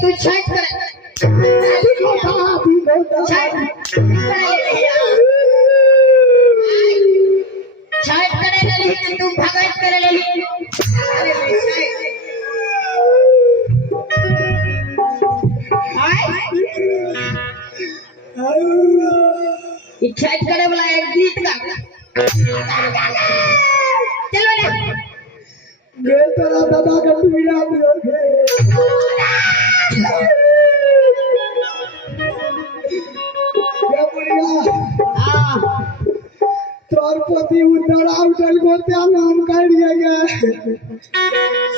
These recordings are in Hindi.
तू छठ कर छठ करे ले तू भगत करे ले छठ करे वाला एक गीत गा चलो रे गे तेरा दादा का पीड़ा द्रौपदी उधर उठल बोलते हम कह दिएगा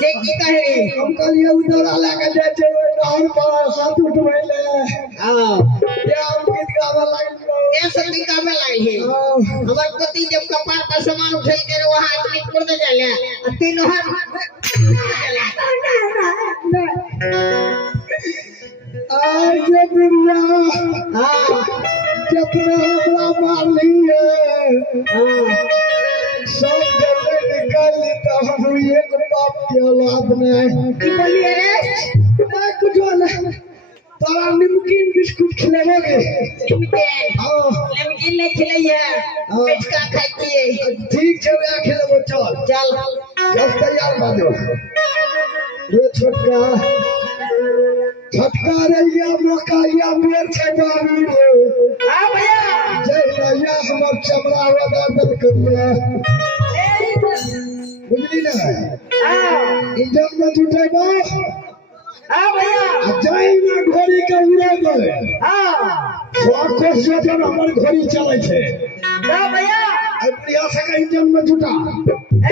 से की कहे हम कहलिए उधर लेके जाए छे डाउन पर साथ उठबै ले हां ये हम गीत गावे लागिल ये सब गीत गावे लागिल है हमर पति जब कपार पर सामान उठल के वो हाथ में छोड़ दे जाले तीनों हाथ आज दुनिया हां जितना हमरा मार लिए सब जगह निकाल तो हम एक बाप के औलाद में की बोलिए रे कुछ ना तोरा नमकीन बिस्कुट खिलाओगे नमकीन नहीं खिलाइए पेचका खाइए ठीक है वे खिलाओ चल चल जब तैयार कर दो ये छोटका छटका रैया मकाइया मेर छे बाबू हां भैया जय भैया हमर चमड़ा वाला दल करिया बुझली ना हां इंजन में जुटेबो हां भैया जय ना घोड़ी के उड़े गए हां स्वास्थ्य से जब हमर घोड़ी चले छे हां भैया अब प्रिया से का इंजन में जुटा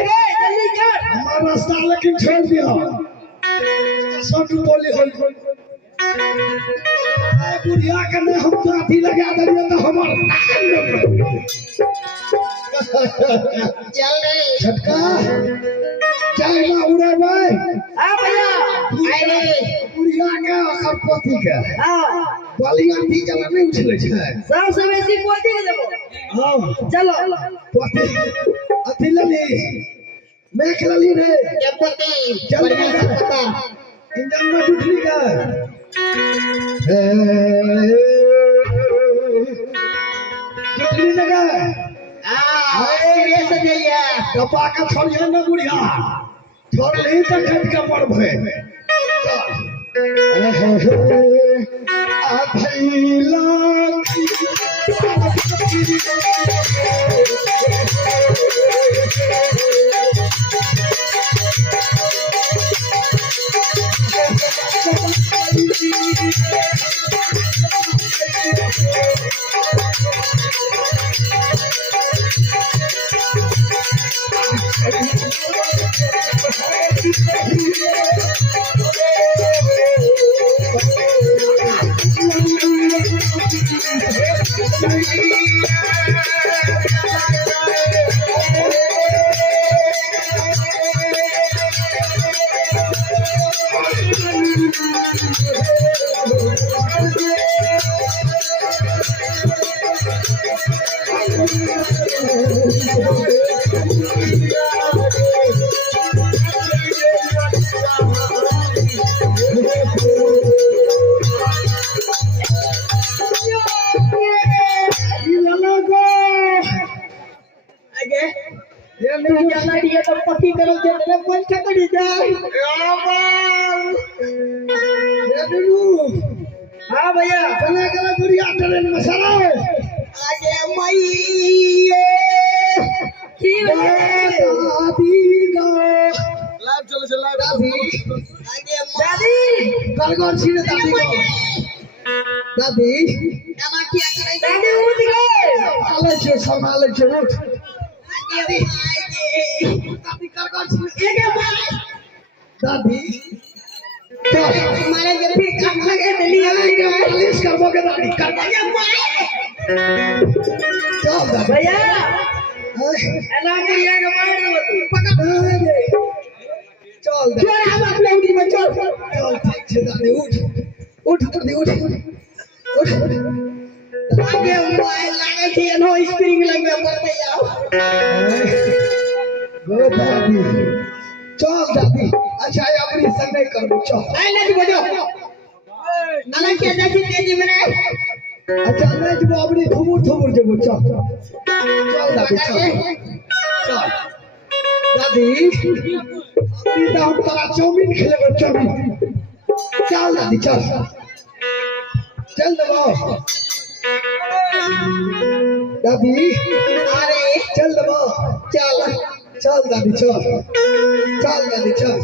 ए जल्दी कर हमारा रास्ता लेकिन छोड़ दिया सब बोली हो बुढ़िया के ने हम जाति लगा दिए तो हमर चल रे छटका चल ना उड़े भाई हां भैया आए रे बुढ़िया के ओकर पति के हां बलिया दी जला नहीं उछले छे सबसे बेसी पति के देबो हां चलो पति अथी लली देख लली रे ये पति चल बढ़िया इंजन में उठली का उठली लगा सीरियस जइया कपा का छोड़िया ना बुढ़िया छोड़ ली तो खट का पर भे अथैला पति करो के मन छकड़ी जाए हां भैया चले गला गुड़िया ट्रेन में सरा आगे मई की दादी गा लाइव चले से लाइव आगे दादी करगोन सीने दादी को दादी एमा क्या करे दादी उठ गए संभाले छे उठ दादी दादी करगोन सीने ये मारे दादी चल मारे के फिर काम लगे दिल्ली मालिश करबोगे दादी कर ये मारे चल दादी भैया एला बुढ़िया के मार दो तू चल दादी चल हम अपने उठी में चल चल ठीक छे दादी उठ उठ दादी उठ उठ आगे मोबाइल लगे थे नो स्प्रिंग लगे पड़ते यार गो दादी चल दादी अच्छा ये अपनी संग नहीं करो चल आई नहीं बजो अलग क्या जाती तेजी में अच्छा नहीं जो अपनी थुमुर जब चल चल दादी चल चल दादी सीधा हम तारा चाउमीन खेलेंगे चाउमीन चल दादी चल चल दबा दादी अरे चल दबा चल चल दादी चल चल दादी चल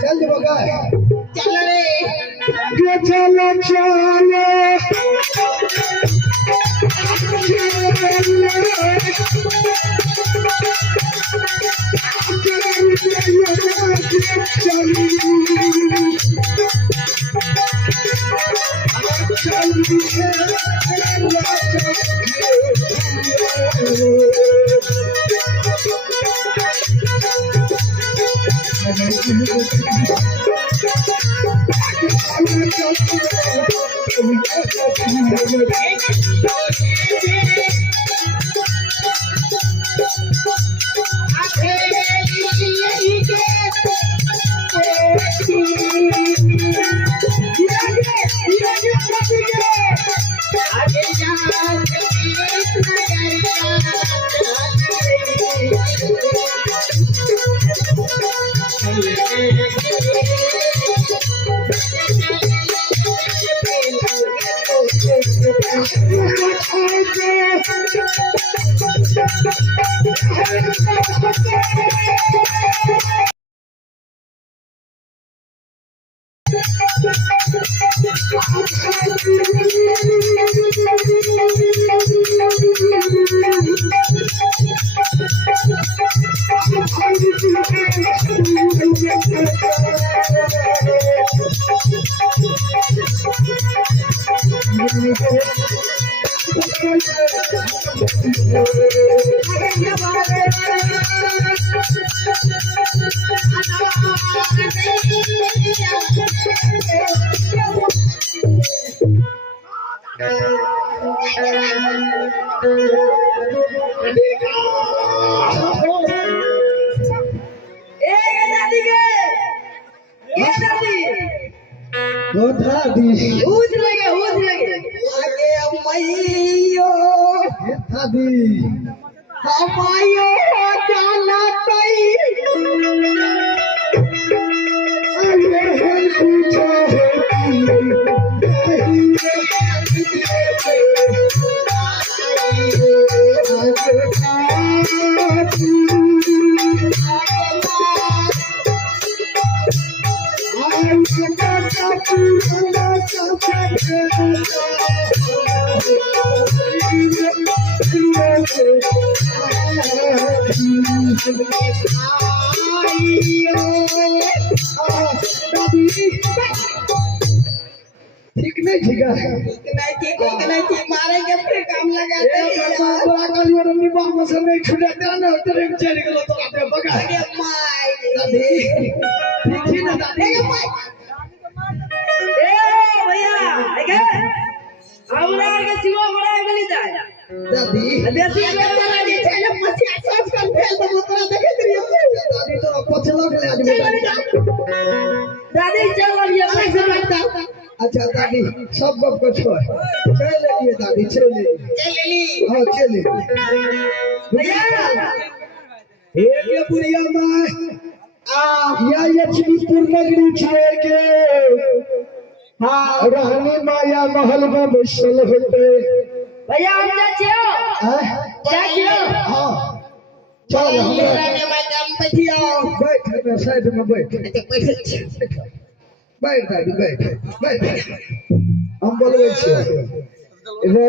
चल दबा गाय चल रे चलो चलो दादी उठ लगे आगे मैयो दादी हमायो जाना कई ठीक नहीं ठीका नहीं ठीक मारे के फिर काम लगा दे तोरा कलियो रे निबाह में से नहीं छूटे ना तेरे में चल गेलो तोरा पे बगा अरे माय दादी ठीक छी ना दादी ए भैया देखे हमरा के सिवा बड़ा गली जाए दादी देसी ये तोरा जे छै ना मसिया सब कर फेल तो तोरा देखे रहियो दादी तोरा पछलक ले आदमी दादी चल रही है अलग से लगता अच्छा दादी सब गप को छोड़ चल लिए दादी चल लिए चल ली हां चल लिए भैया ये बुढ़िया मां या लक्ष्मीपुर नगरी छे के हाँ रानी माया महल में बैसल होते भैया हम जा छियो हाँ जा छियो हाँ चल हमरा ने मैं काम पे थी आओ बैठ ना साइड में बैठ ते पैसे बैठ दादी बैठ बैठ हम बोलबे छियै रे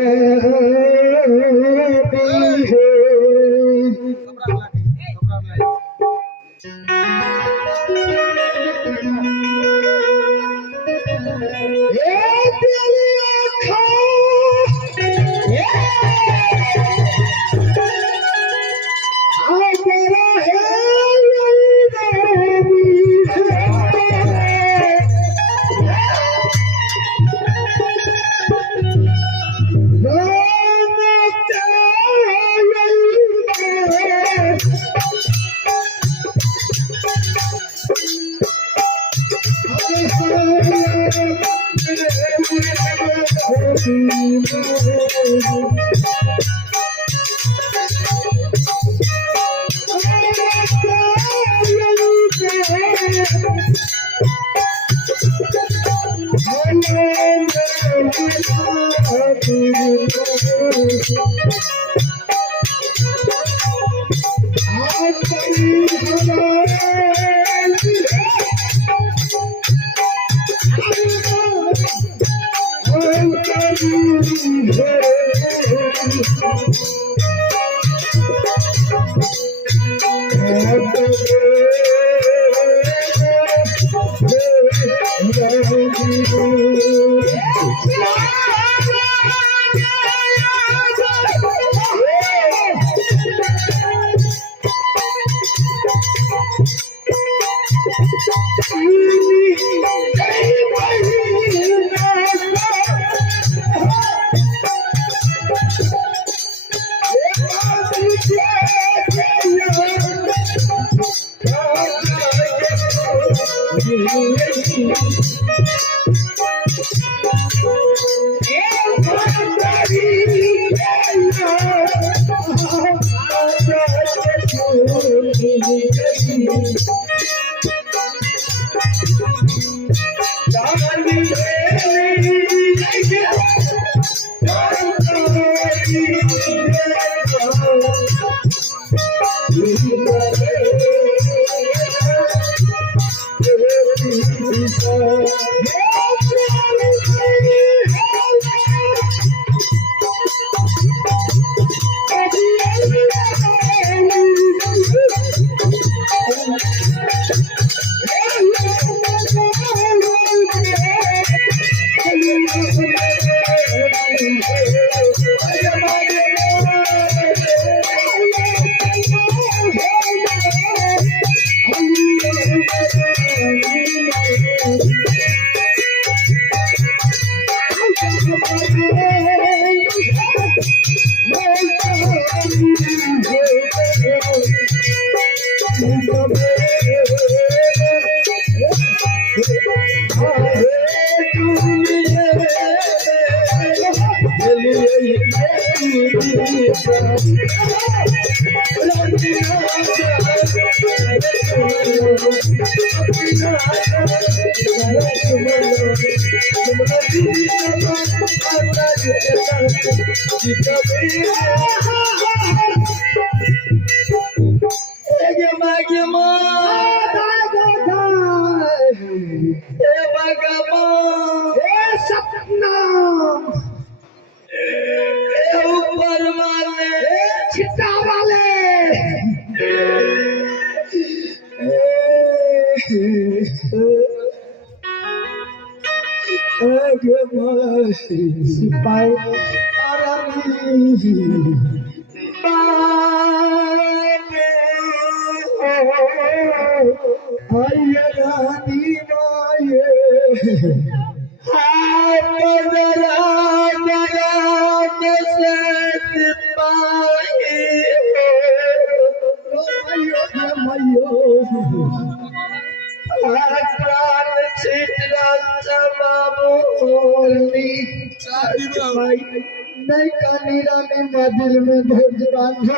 नहीं कानीरा ने दिल में धैर्य बांधो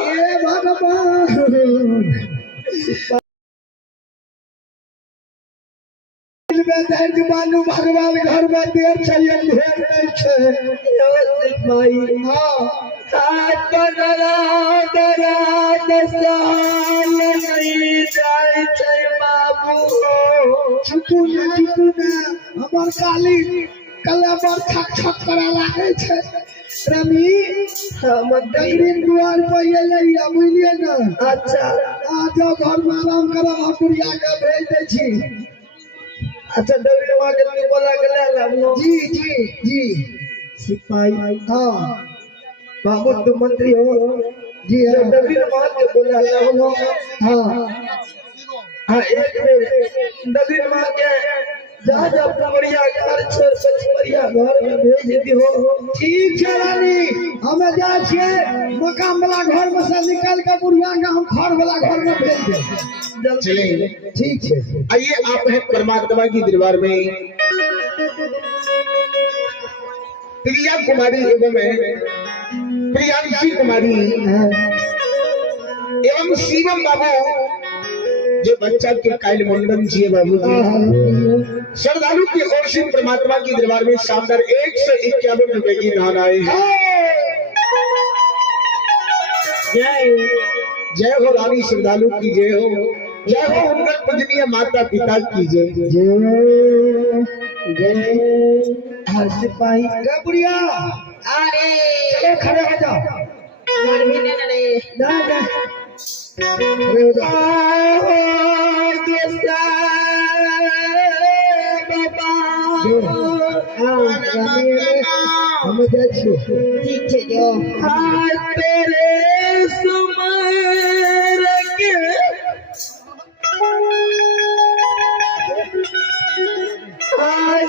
हे भगवान दर्द मानू भगवान घर में देर चाहिए ढेर नहीं छे भाई हाँ हाथ बदला दरा दसाल नहीं जाए छै बाबू चुपू ना हमर काली कलेबर छक छक करे लागे छे रमी हम दक्षिण द्वार पर एलै बुझलिए ना अच्छा आ जाओ घर में आराम करो हम बुढ़िया के भेज दे छी अच्छा डबलवा के तू बोला के ले लो जी सिपाही हाँ बाबू तू मंत्री हो जी हाँ डबलवा के बोला ले लो हाँ हाँ एक बेर डबलवा के जा बढ़िया घर छोड़ बढ़िया घर में भेज दियो ठीक है रानी हमें जा छिए मकान वाला घर में से निकल के बुढ़िया के हम घर वाला घर में भेज दे चले ठीक है आइए आप हैं परमात्मा की दरबार में प्रिया कुमारी एवं प्रियांशी कुमारी एवं शिवम बाबू जो बच्चा के कायल मंडन जी बाबू जी श्रद्धालु की ओर से परमात्मा की दरबार में शानदार 151 रुपए की दान आए हैं। जय हो रानी श्रद्धालु की जय हो उनका पूजनीय माता पिता की जय हाँ सिपाही गे बुढ़िया अरे चलो खड़े हो जाओ गर्मी ने रे ना खड़े हो जाओ हम जा छी ठीक है जो तेरे सुमर के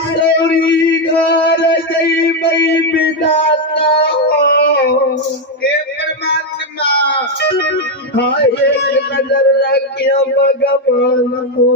सौरी घर जई मई विदाता हो हे परमात्मा हाँ एक नजर रखियो भगवान को